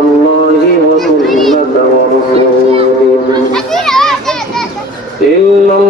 الله وسنة ورسوله إن الله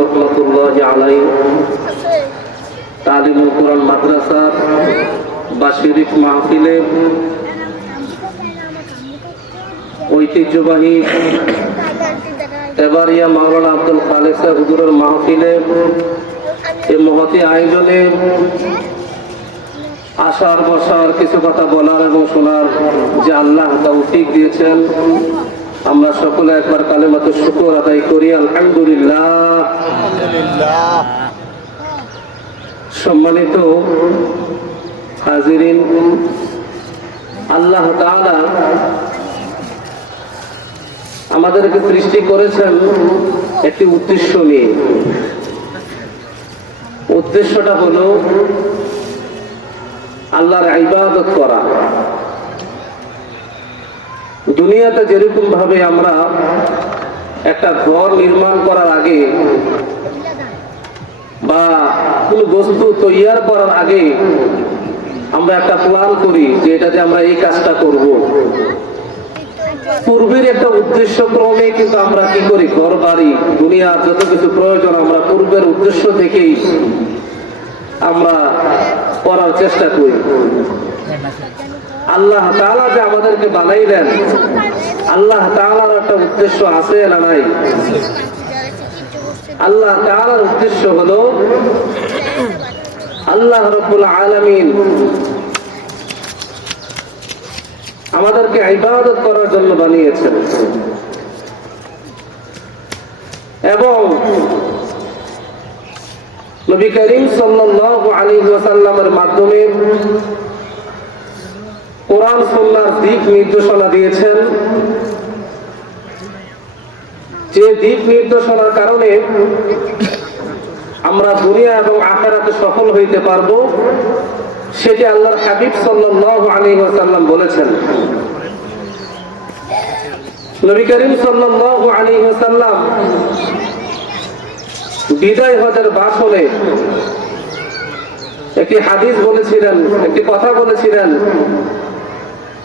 রহমতুল্লাহ আলাই তালিমুল কোরআন মাদ্রাসা বা শরীফ মাহফিলে ঐতিহ্যবাহী এবারিয়া মাওলানা আব্দুল খালেক হুজুরের মাহফিলে এই মহতি আয়োজনে আসার বসার কিছু কথা বলার এবং শোনার যে আল্লাহ তৌফিক দিয়েছেন। আমরা সকলে একবার কালে মতো শুকর আদায় করি, আলহামদুলিল্লাহ। সম্মানিত হাজিরিন, আল্লাহ আমাদেরকে সৃষ্টি করেছেন একটি উদ্দেশ্য নিয়ে। উদ্দেশ্যটা হলো আল্লাহর ইবাদত করা। দুনিয়াতে যেরকম ভাবে আমরা একটা ঘর নির্মাণ করার আগে বা কোন বস্তু তৈয়ার করার আগে আমরা একটা প্ল্যান করি যে এটাতে আমরা এই কাজটা করব। পূর্বের একটা উদ্দেশ্য ক্রমে কিন্তু আমরা কি করি? ঘর, বাড়ি দুনিয়ার যত কিছু প্রয়োজন আমরা পূর্বের উদ্দেশ্য থেকেই আমরা করার চেষ্টা করি। আল্লাহ তাআলা যে আমাদেরকে বানাইলেন আল্লাহ তাআলার একটা উদ্দেশ্য আছে না নাই? আল্লাহ তাআলার উদ্দেশ্য হলো আল্লাহ রব্বুল আলামিন আমাদেরকে ইবাদত করার জন্য বানিয়েছেন। এবং নবী করিম সাল্লাল্লাহু আলাইহি ওয়াসাল্লামের মাধ্যমে কোরআন সন্ন্যার দিক নির্দেশনা দিয়েছেন। যে দিক নির্দেশনার কারণে আমরা দুনিয়া এবং আখারাতে সফল হইতে পারব, সেটি আল্লাহর হাবিব সাল্লাল্লাহু আলাইহি ওয়াসাল্লাম বলেছেন। নবী করিম সাল্লাল্লাহু আলাইহি ওয়াসাল্লাম বিদায় হজের বাসনে একটি হাদিস বলেছিলেন, একটি কথা বলেছিলেন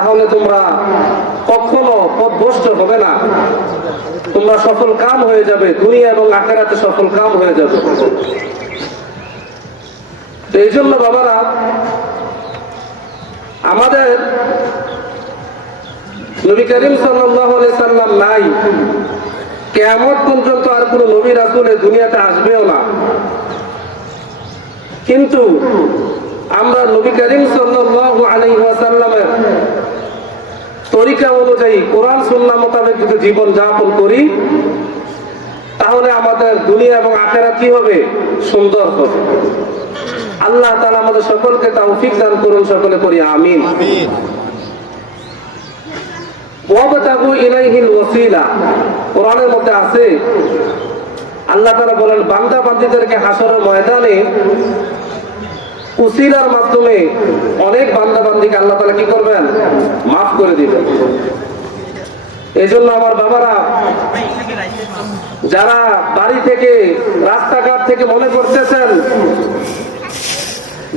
তাহলে তোমরা কখনো পথভ্রষ্ট হবে না। তোমরা সফল কাম হয়ে যাবে, দুনিয়া এবং আখেরাতে সফল কাম হয়ে যাবে। এই জন্য বাবারা, আমাদের নবী করিম সাল্লাম নাই। কেমন পর্যন্ত আর কোন নবী রাসুল এই দুনিয়াতে আসবেও না। কিন্তু আমরা নবী করিম সাল্লাল্লাহু আলাইহি ওয়াসাল্লামের তরিকা অনুযায়ী কোরআন সুন্নাহ মোতাবেক যদি জীবন যাপন করি তাহলে আমাদের দুনিয়া এবং আখেরা কি হবে? সুন্দর হবে। আল্লাহ তাআলা আমাদের সকলকে তৌফিক দান করুন সকলে করি আমিন। কোরআনের মধ্যে আছে আল্লাহ তাআলা বলেন বান্দা বান্দীদেরকে হাসরের ময়দানে উসিলার মাধ্যমে অনেক বান্দা বান্দিকে আল্লাহ তাআলা কি করবেন? করে দিবেন এই জন্য আমার বাবারা, যারা বাড়ি থেকে, রাস্তাঘাট থেকে মনে করতেছেন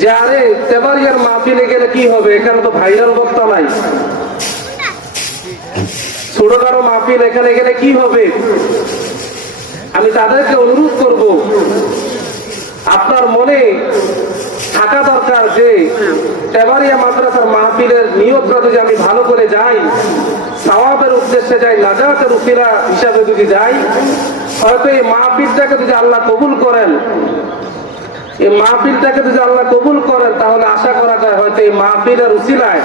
যে, আরে তেবারিয়ার মাহফিলে গেলে কি হবে? এখানে তো ভাইরাল বক্তা নাই। ছোটখাটো মাহফিল এখানে গেলে কি হবে? আমি তাদেরকে অনুরোধ করব, আপনার মনে থাকা দরকার যে তেবারিয়া মাদ্রাসার মাহফিলের নিয়তটা যদি আমি ভালো করে যাই, সওয়াবের উদ্দেশ্যে যাই নাজাতের উসিলা হিসাবে যদি যাই, হয়তো এই মাহফিলটাকে যদি আল্লাহ কবুল করেন, এই মাহফিলটাকে যদি আল্লাহ কবুল করেন, তাহলে আশা করা যায় হয়তো এই মাহফিলের উসিলায়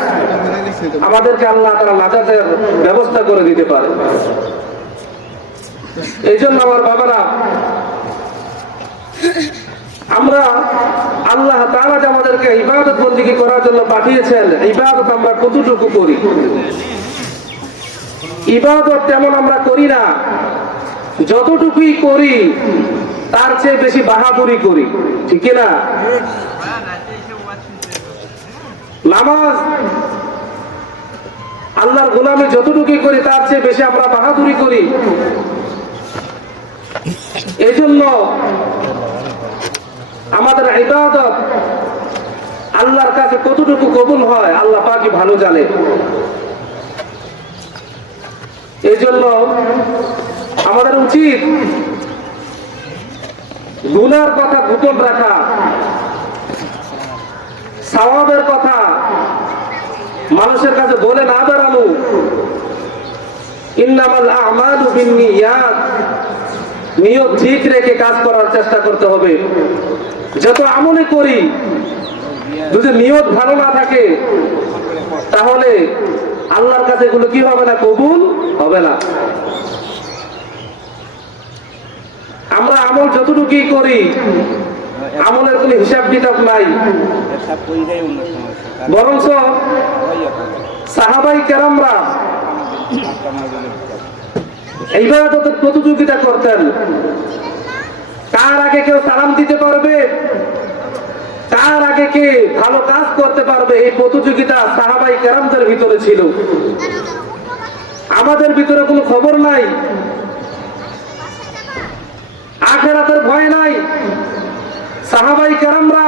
আমাদেরকে আল্লাহ তারা নাজাতের ব্যবস্থা করে দিতে পারে। এই জন্য আমার বাবারা আমরা আল্লাহ তারা আমাদেরকে ইবাদত বন্দিকে করার জন্য পাঠিয়েছেন, ইবাদত আমরা কতটুকু করি? ইবাদত তেমন আমরা করি না। যতটুকুই করি, তার চেয়ে বেশি বাহাদুরি করি। ঠিক না নামাজ, আল্লাহর গোলামি যতটুকুই করি, তার চেয়ে বেশি আমরা বাহাদুরি করি। এই জন্য আমাদের ইবাদত আল্লাহর কাছে কতটুকু কবুল হয়, আল্লাহ পাকি ভালো জানে। এই জন্য আমাদের উচিত গুনার কথা গোপন রাখা, সওয়াবের কথা মানুষের কাছে বলে না বেড়ানো। ইন্নামাল আমালু বিন্নিয়াত। নিয়ত ঠিক রেখে কাজ করার চেষ্টা করতে হবে। যত আমলে করি, যদি নিয়ত ভালো না থাকে, তাহলে আল্লাহর কাছে এগুলো কি হবে না, কবুল হবে না। আমরা আমল যতটুকুই করি, আমলের কোনো হিসাব কিতাব নাই। বরঞ্চ সাহাবাই কেরামরা এইভাবে তাদের প্রতিযোগিতা করতেন। তার আগে কেউ সালাম দিতে পারবে? তার আগে কে ভালো কাজ করতে পারবে? এই প্রতিযোগিতা সাহাবাই কেরামদের ভিতরে ছিল। আমাদের ভিতরে কোনো খবর নাই। আখেরাতের ভয় নাই। সাহাবাই কেরামরা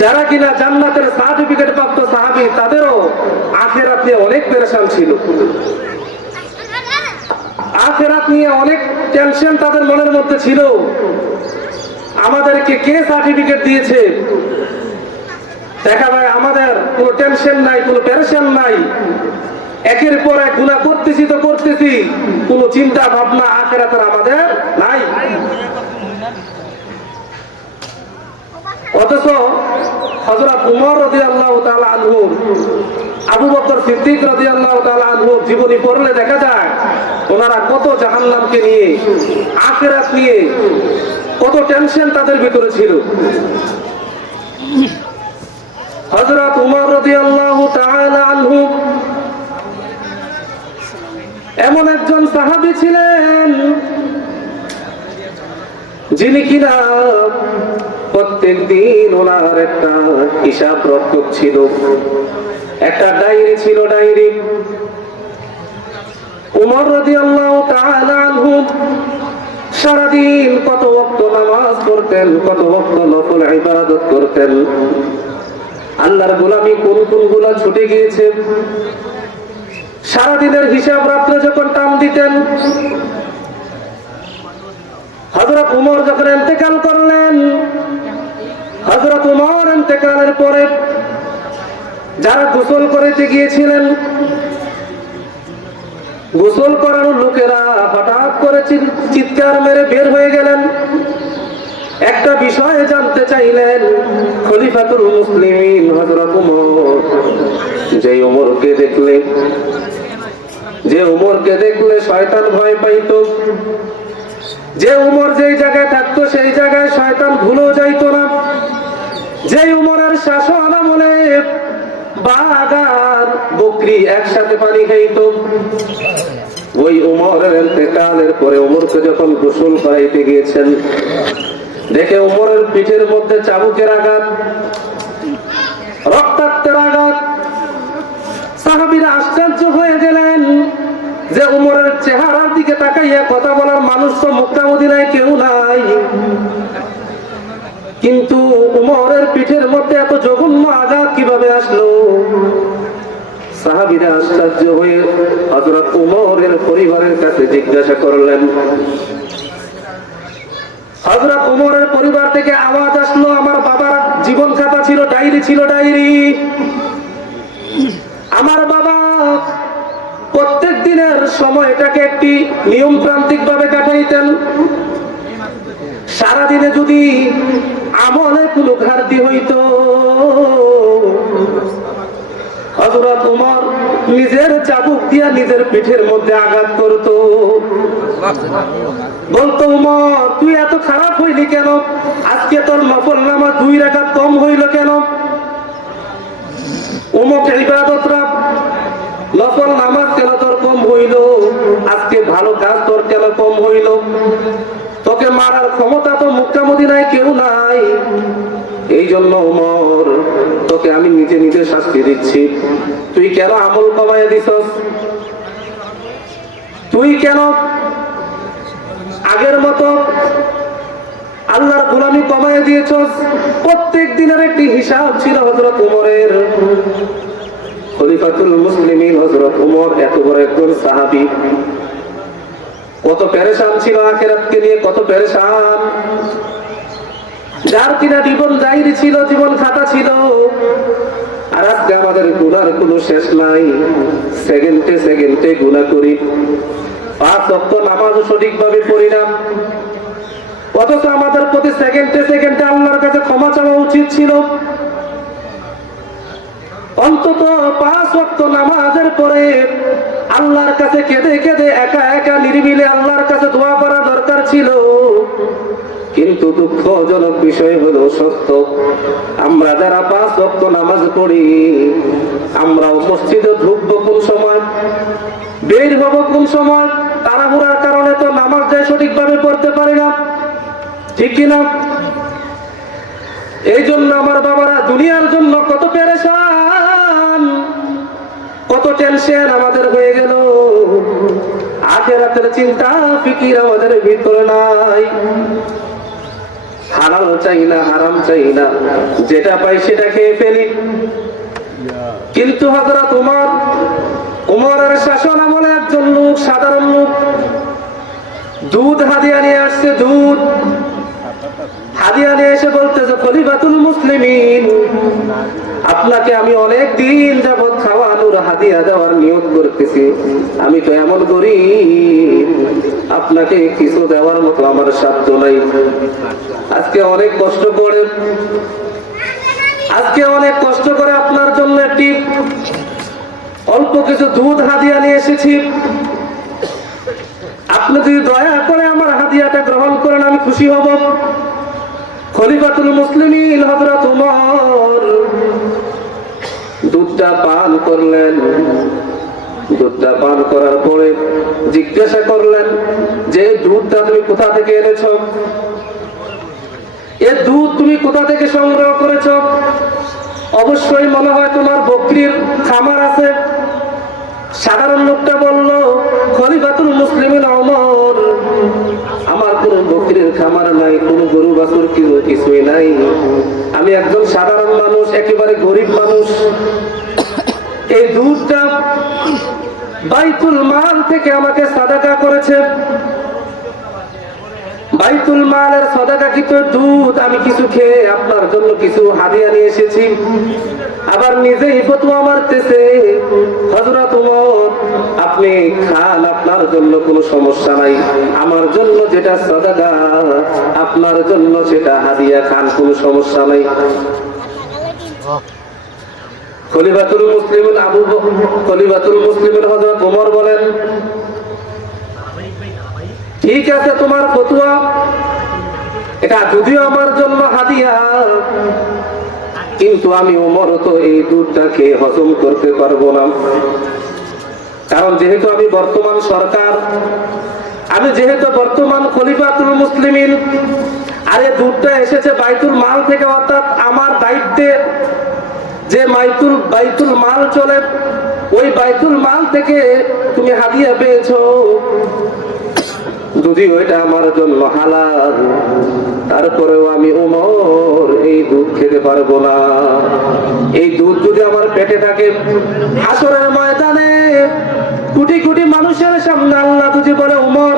যারা কিনা জান্নাতের সার্টিফিকেট প্রাপ্ত সাহাবি, তাদেরও আখেরাত অনেক পেরেশান ছিল। আখেরাত নিয়ে অনেক টেনশন তাদের মনের মধ্যে ছিল। আমাদেরকে কে সার্টিফিকেট দিয়েছে? দেখা যায় আমাদের কোনো টেনশন নাই, কোনো টেনশন নাই। একের পর এক গুণা করতেছি তো করতেছি, কোনো চিন্তা ভাবনা আখেরাতের আমাদের নাই। অথচ হজরত উমর রদি আল্লাহ আনহু আবু বকর সিদ্দিক রদি আল্লাহ আনহু জীবনী পড়লে দেখা যায়, ওনারা কত জাহান্নামকে নিয়ে, আখেরাত নিয়ে, কত টেনশন তাদের ভিতরে ছিল। হজরত উমর রদি আল্লাহ আনহু এমন একজন সাহাবি ছিলেন, যিনি কিনা প্রত্যেক দিন ওনার একটা হিসাব রক্ষক ছিল। একটা ডায়েরি ছিল ডায়েরি। উমর রদি আল্লাহ সারাদিন কত ভক্ত নামাজ করতেন কত ভক্ত নকল ইবাদত করতেন। আল্লাহর গোলামি কোন কোনগুলা ছুটে গিয়েছে? সারাদিনের হিসাব রাত্রে যখন টান দিতেন হজরত উমর যখন এতেকাল করলেন হজরত উমর এতেকালের পরে যারা গোসল করিতে গিয়েছিলেন, গোসল করানোর লোকেরা হঠাৎ করে চিৎকার মেরে বের হয়ে গেলেন। একটা বিষয় জানতে চাইলেন, খলিফাতুল মুসলিমিন হযরত ওমর যে ওমরকে দেখলে, যে ওমরকে দেখলে শয়তান ভয় পাইতো। যে উমর যেই জায়গায় থাকতো, সেই জায়গায় শয়তান ভুলেও যাইত না। যে উমরের শাসন আমলে আর বকরি একসাথে পানি খাইতো। ওই উমরের এতেকালের পরে উমরকে যখন গোসল করাইতে গিয়েছেন, দেখে উমরের পিঠের মধ্যে চাবুকের আঘাত, রক্তাক্তের আঘাত। সাহাবীরা আশ্চর্য হয়ে গেলেন যে উমরের চেহারার দিকে তাকাইয়া কথা বলার মানুষ তো মক্কা মদিনায় কেউ নাই। হযরত উমরের পরিবারের কাছে জিজ্ঞাসা করলেন, হযরত উমরের পরিবার থেকে আওয়াজ আসলো, আমার বাবার জীবন খাতা ছিল, ডায়েরি ছিল, ডায়েরি। আমার বাবা প্রত্যেক দিনের সময়টাকে একটি নিয়ম প্রান্তিক ভাবে কাটাইতেন। সারাদিনে যদি আমলে কোনো ঘাটতি হইতো হজরত উমর নিজের চাবুক দিয়া নিজের পিঠের মধ্যে আঘাত করত। বলতো উমর তুই এত খারাপ হইলি কেন? আজকে তোর নফল নামা দুই রাখাত কম হইল কেন? অমুক ইবাদতরা নফল নামাজ কেন তোর কম হইল? আজকে ভালো কাজ তোর কেন কম হইল? তোকে মারার ক্ষমতা তো মুক্কা মদিনায় কেউ নাই। এই জন্য ওমর তোকে আমি নিজে নিজে শাস্তি দিচ্ছি। তুই কেন আমল কমাইয়া দিছস? তুই কেন আগের মতো আল্লাহর গোলামি কমায় দিয়েছস? প্রত্যেক দিনের একটি হিসাব ছিল হজরত উমরের। খলিফাতুল মুসলিমিন হজরত উমর এত বড় একজন সাহাবি। কত পেরেশান ছিল আখেরাতকে নিয়ে, কত পেরেশান। যার কিনা জীবন ডায়েরি ছিল, জীবন খাতা ছিল। আর আজকে আমাদের গুনার কোনো শেষ নাই। সেকেন্ডে সেকেন্ডে গুণা করি। পাঁচ অক্ট নামাজও সঠিকভাবে পড়ি না। অথচ আমাদের প্রতি সেকেন্ডে সেকেন্ডে আল্লাহর কাছে ক্ষমা চাওয়া উচিত ছিল। অন্তত পাঁচ ওয়াক্ত নামাজের পরে আল্লাহর কাছে কেঁদে কেঁদে একা একা নিরিবিলে আল্লাহর কাছে দোয়া করা দরকার ছিল। কিন্তু দুঃখজনক বিষয় হলো সত্য। আমরা যারা পাঁচ ওয়াক্ত নামাজ পড়ি, আমরাও মসজিদে ঢুকবো কোন সময়? বের হব কোন সময়? তাড়াহুড়ার কারণে তো নামাজ যায় সঠিকভাবে পড়তে পারি না। ঠিক কিনা এই জন্য আমার বাবারা দুনিয়ার জন্য কত পেরেশান, কত টেনশন আমাদের হয়ে গেল। আখেরাতের চিন্তা, ফিকির আমাদের ভিতরে নাই। হালাল চাই না, হারাম চাই না। যেটা পাই সেটা খেয়ে ফেলি। কিন্তু হজরত উমর, উমরের শাসন আমলে একজন লোক, সাধারণ লোক, দুধ হাদিয়া নিয়ে আসছে, দুধ। হাদিয়া নিয়ে এসে বলতেছে, খলিফাতুল মুসলিমিন। আপনাকে আমি অনেক দিন যাবৎ খাওয়ানোর হাদিয়া দেওয়ার নিয়োগ করতেছি। আমি তো এমন করি আপনাকে কিছু দেওয়ার মতো আমার সাধ্য নাই। আজকে অনেক কষ্ট করে, আজকে অনেক কষ্ট করে আপনার জন্য একটি অল্প কিছু দুধ হাদিয়া নিয়ে এসেছি। আপনি যদি দয়া করে আমার হাদিয়াটা গ্রহণ করেন, আমি খুশি হব। খলিফাতুল মুসলিমিন হযরত উমর দুধটা পান করলেন। দুধটা পান করার পরে জিজ্ঞাসা করলেন, যে দুধটা তুমি কোথা থেকে এনেছ? এ দুধ তুমি কোথা থেকে সংগ্রহ করেছ? অবশ্যই মনে হয় তোমার বকরির খামার আছে। সাধারণ লোকটা বলল, খলিফাতুল মুসলিমিন অমর। আমার কোনো বকরির খামার নাই, কোনো গরু বাছুর কিছু কিছুই নাই। আমি একজন সাধারণ মানুষ, একেবারে গরিব মানুষ। এই দুধটা বাইতুল মাল থেকে আমাকে সাদাকা করেছে। বাইতুল মালের সদাকাকৃত দুধ আমি কিছু খেয়ে আপনার জন্য কিছু হাদিয়া নিয়ে এসেছি। আবার নিজেই ফতুয়া মারতেছে। হজরত আপনি খান, আপনার জন্য কোনো সমস্যা নাই। আমার জন্য যেটা সদাকা, আপনার জন্য সেটা হাদিয়া খান, কোনো সমস্যা নাই। খলিফাতুল মুসলিম আবু খলিফাতুল মুসলিম হযরত ওমর বলেন, ঠিক আছে তোমার ফতুয়া। এটা যদিও আমার জন্য হাদিয়া কিন্তু আমি ওমর তো এই দুধটাকে হজম করতে পারব না। কারণ যেহেতু আমি বর্তমান সরকার, আমি যেহেতু বর্তমান খলিফাতুল মুসলিমিন, আর দুধটা এসেছে বাইতুল মাল থেকে, অর্থাৎ আমার দায়িত্বে যে মাইতুল বাইতুল মাল চলে, ওই বাইতুল মাল থেকে তুমি হাদিয়া পেয়েছ। যদি ওইটা আমার জন্য হালাল, তারপরেও আমি উমর এই দুধ খেতে পারব না। এই দুধ যদি আমার পেটে থাকে আসরের ময়দানে কোটি কোটি মানুষের সামনে আল্লাহ যদি বলে, উমর,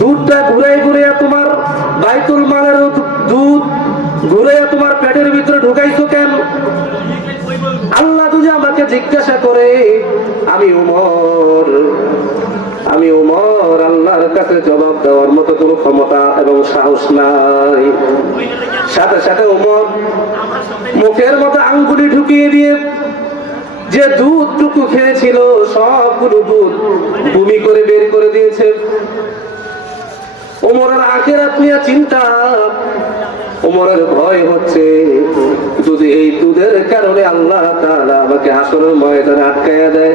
দুধটা ঘুরে ঘুরে তোমার বাইতুল মালের দুধ ঘুরে তোমার পেটের ভিতরে ঢুকাইছো কেন? আল্লাহ জিজ্ঞাসা করে, আমি উমর আমি উমর, আল্লাহর কাছে জবাব দেওয়ার মতো কোনো ক্ষমতা এবং সাহস নাই। সাথে সাথে উমর মুখের মতো আঙ্গুলি ঢুকিয়ে দিয়ে যে দুধটুকু খেয়েছিল, সবগুলো দুধ ভূমি করে বের করে দিয়েছে। ওমরের আখেরাত নিয়ে চিন্তা ওমরের ভয় হচ্ছে। যদি এই দুধের কারণে আল্লাহ আমাকে হাসরের ময়দানে আটকাইয়া দেয়,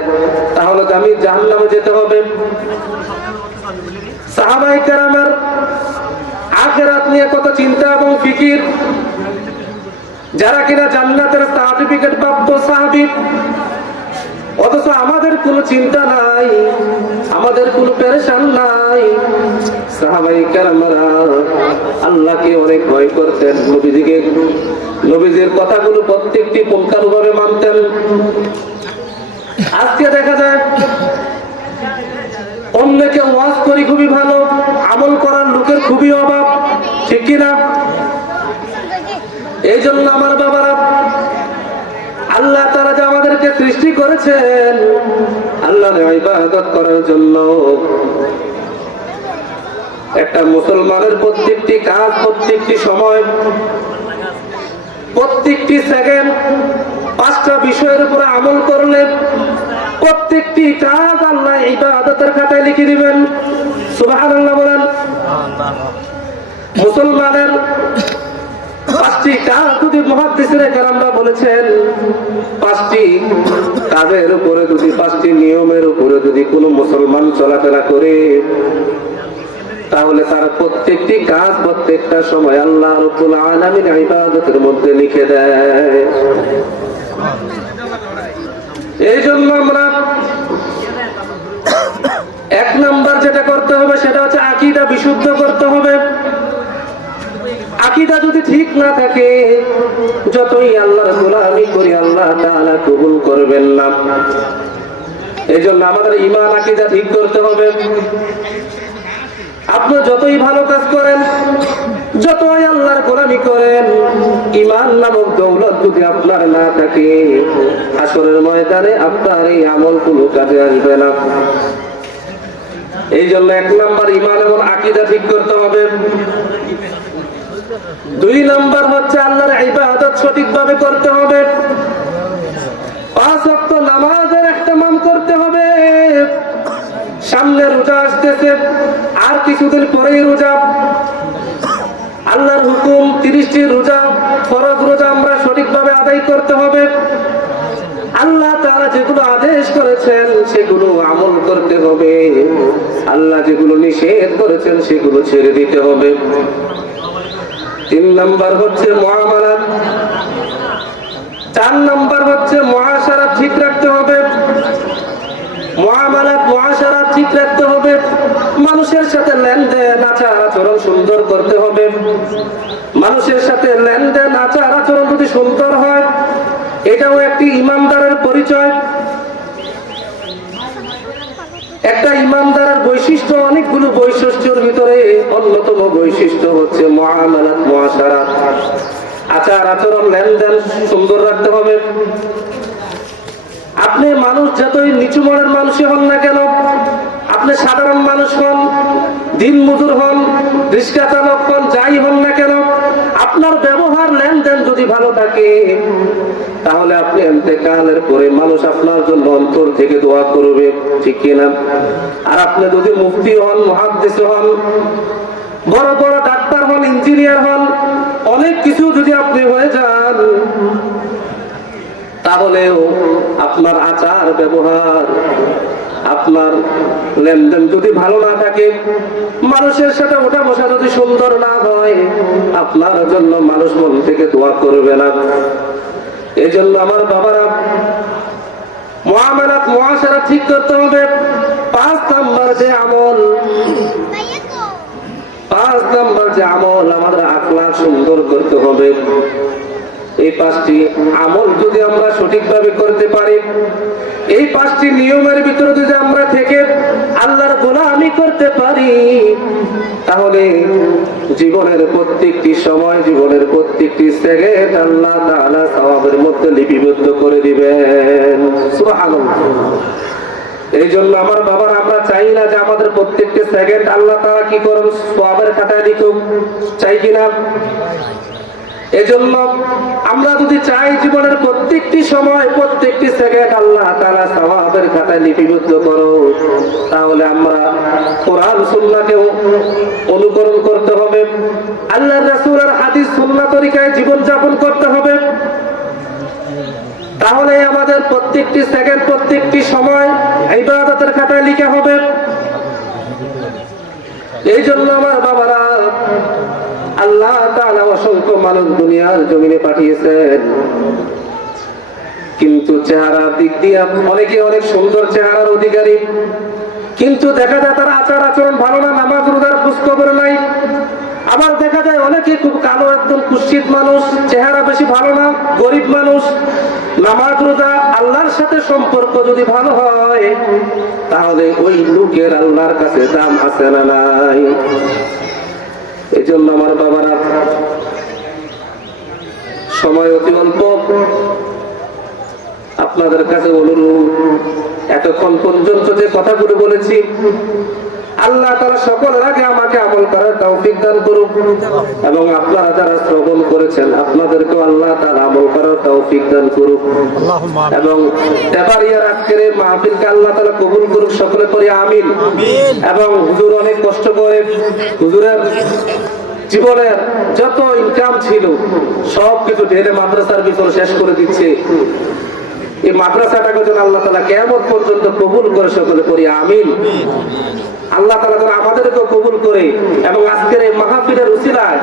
তাহলে তো আমি জাহান্নামে যেতে হবে। সাহাবাই নিয়ে চিন্তা যারা কিনা জান্নাতের সার্টিফিকেট প্রাপ্ত সাহাবি অথচ আমাদের কোনো চিন্তা নাই, আমাদের কোনো পেরেশান নাই। সাহাবাই কেরামরা আল্লাহকে অনেক ভয় করতেন, নবীজিকে নবীজির কথাগুলো প্রত্যেকটি পুঙ্খানুভাবে মানতেন। আজকে দেখা যায়, অন্যকে ওয়াজ করি খুবই ভালো, আমল করার লোকের খুবই অভাব, ঠিক কিনা এই জন্য আমার বাবারা, আল্লাহ সৃষ্টি করেছেন। আল্লাহ ইবাদত করার জন্য। একটা মুসলমানের প্রত্যেকটি কাজ প্রত্যেকটি সময় প্রত্যেকটি সেকেন্ড পাঁচটা বিষয়ের উপরে আমল করলে প্রত্যেকটি কাজ আল্লাহ ইবাদতের খাতায় লিখে দিবেন। সুবহানাল্লাহ বলেন। মুসলমানের পাঁচটি বলেছেন। পাঁচটি উপরে যদি, পাঁচটি নিয়মের উপরে যদি কোনো মুসলমান চলাফেরা করে, তাহলে তার প্রত্যেকটি কাজ প্রত্যেকটা সময় আল্লাহ রব্বুল মধ্যে লিখে দেয়। এই জন্য আমরা আকিদা যদি ঠিক না থাকে, যতই আল্লাহর গোলামি করি, আল্লাহ তাআলা কবুল করবেন না। এই জন্য আমাদের ইমান আকিদা ঠিক করতে হবে। আপনি যতই ভালো কাজ করেন, যতই আল্লাহর গোলামি করেন ইমান নামক দৌলত যদি আপনার না থাকে আসরের ময়দানে আপনার এই আমল কোনো কাজে আসবে না। এই জন্য এক নাম্বার ইমান এবং আকিদা ঠিক করতে হবে। দুই নাম্বার হচ্ছে আল্লাহর ইবাদত সঠিকভাবে করতে হবে। পাঁচ নামাজের করতে হবে। সামনে রোজা আসতেছে, আর কিছুদিন পরেই রোজা। আল্লাহর হুকুম, তিরিশটি রোজা, ফরজ রোজা আমরা সঠিকভাবে আদায় করতে হবে। আল্লাহ তারা যেগুলো আদেশ করেছেন, সেগুলো আমল করতে হবে। আল্লাহ যেগুলো নিষেধ করেছেন, সেগুলো ছেড়ে দিতে হবে। তিন নাম্বার হচ্ছে মহামারাত চার নাম্বার হচ্ছে মহাসারা ঠিক রাখতে হবে। মহামারাত মহাসারা ঠিক রাখতে হবে। মানুষের সাথে লেনদেন, আচার আচরণ সুন্দর করতে হবে। মানুষের সাথে লেনদেন, আচার আচরণ যদি সুন্দর হয়, এটাও একটি ইমানদারের পরিচয় একটা ইমানদারের বৈশিষ্ট্য অনেকগুলো বৈশিষ্ট্যের ভিতরে অন্যতম বৈশিষ্ট্য হচ্ছে মহামালাত, মহাসারাত। আচার আচরণ, লেনদেন সুন্দর রাখতে হবে। আপনি মানুষ যতই নিচু মনের মানুষই হন না কেন, আপনি সাধারণ মানুষ হন, দিন মজুর হন রিক্সা চালক হন, যাই হন না কেন, আপনার ব্যবহার, লেনদেন যদি ভালো থাকে তাহলে আপনি এতেকালের পরে মানুষ আপনার জন্য অন্তর থেকে দোয়া করবে, ঠিক কিনা? আর আপনি যদি মুক্তি হন মহাদ্দেশ হন, বড় বড় ডাক্তার হন, ইঞ্জিনিয়ার হন, অনেক কিছু যদি আপনি হয়ে যান, তাহলেও আপনার আচার ব্যবহার, আপনার লেনদেন যদি ভালো না থাকে, মানুষের সাথে ওটা বসা যদি সুন্দর না হয়, আপনার জন্য মানুষ মন থেকে দোয়া করবে না। এই জন্য আমার বাবারা মহামেলাত মহাসারা ঠিক করতে হবে। পাঁচ নাম্বার যে আমল, পাঁচ নাম্বার যে আমল আমাদের আখলা সুন্দর করতে হবে। এই পাঁচটি আমল যদি আমরা সঠিকভাবে করতে পারি, এই পাঁচটি নিয়মের ভিতরে যদি আমরা থেকে আল্লাহর গোলামি করতে পারি, তাহলে জীবনের প্রত্যেকটি সময়, জীবনের প্রত্যেকটি সেকেন্ড আল্লাহ তাআলা সওয়াবের মধ্যে লিপিবদ্ধ করে দিবেন। সুবহানাল্লাহ। এই জন্য আমার বাবার আমরা চাই না যে আমাদের প্রত্যেকটি সেকেন্ড আল্লাহ তারা কি করুন সবের খাতায় লিখুক। চাই কিনা এজন্য আমরা যদি চাই জীবনের প্রত্যেকটি সময়, প্রত্যেকটি সেকেন্ড আল্লাহ তাআলা সওয়াবের খাতায় লিপিবদ্ধ করো তাহলে আমরা কোরআন, সুন্নাহকেও অনুকরণ করতে হবে, আল্লাহর রাসূলের হাদিস, সুন্নাহ তরিকায় করতে হবে। তাহলে আমাদের প্রত্যেকটি সেকেন্ড প্রত্যেকটি সময় ইবাদতের খাতায় লিখা হবে। এই জন্য আমার বাবারা, আল্লাহ অসংখ্য মানুষ দুনিয়ার জমিনে পাঠিয়েছেন। কিন্তু চেহারার দিক দিয়ে অনেকে অনেক সুন্দর চেহারার অধিকারী। কিন্তু দেখা যায় তার আচার আচরণ ভালো না, নামাজ রোজার খোঁজ খবর নাই। আবার দেখা যায় অনেকে খুব কালো, একদম কুৎসিত মানুষ, চেহারা বেশি ভালো না, গরিব মানুষ। নামাজ রোজা আল্লাহর সাথে সম্পর্ক যদি ভালো হয়, তাহলে ওই লোকের আল্লাহর কাছে দাম আছে না নাই? এই জন্য আমার বাবারা সময় অতি অল্প আপনাদের কাছে অনুরোধ এতক্ষণ পর্যন্ত যে কথাগুলো বলেছি আল্লাহ তারা সকলের আগে আমাকে আমল করার তৌফিক দান করুক। এবং আপনারা যারা শ্রবণ করেছেন আপনাদেরকে আল্লাহ তার আমল করার তৌফিক দান করুক। এবং মাহফিলকে আল্লাহ তারা কবুল করুক সকলের পরে আমিন। এবং হুজুর অনেক কষ্ট করে হুজুরের জীবনের যত ইনকাম ছিল সব কিছু ঢেলে মাদ্রাসার ভিতরে শেষ করে দিচ্ছে। এই মাদ্রাসাটাকে যেন আল্লাহ তালা কেমন পর্যন্ত কবুল করে সকলে করি আমিন। আল্লাহ তালা যেন আমাদেরকেও কবুল করে এবং আজকের এই মাহফিলের উসিলায়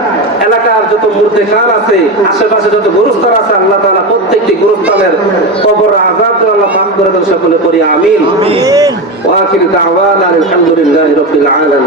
এলাকার যত মূর্তি খান আছে আশেপাশে যত গুরুস্থান আছে আল্লাহ তালা প্রত্যেকটি গুরুস্থানের কবর আজাদ আল্লাহ পাক করে দেন সকলে করি আমিন। ওয়াকিল দাওয়ানা আলহামদুলিল্লাহি রাব্বিল আলামিন।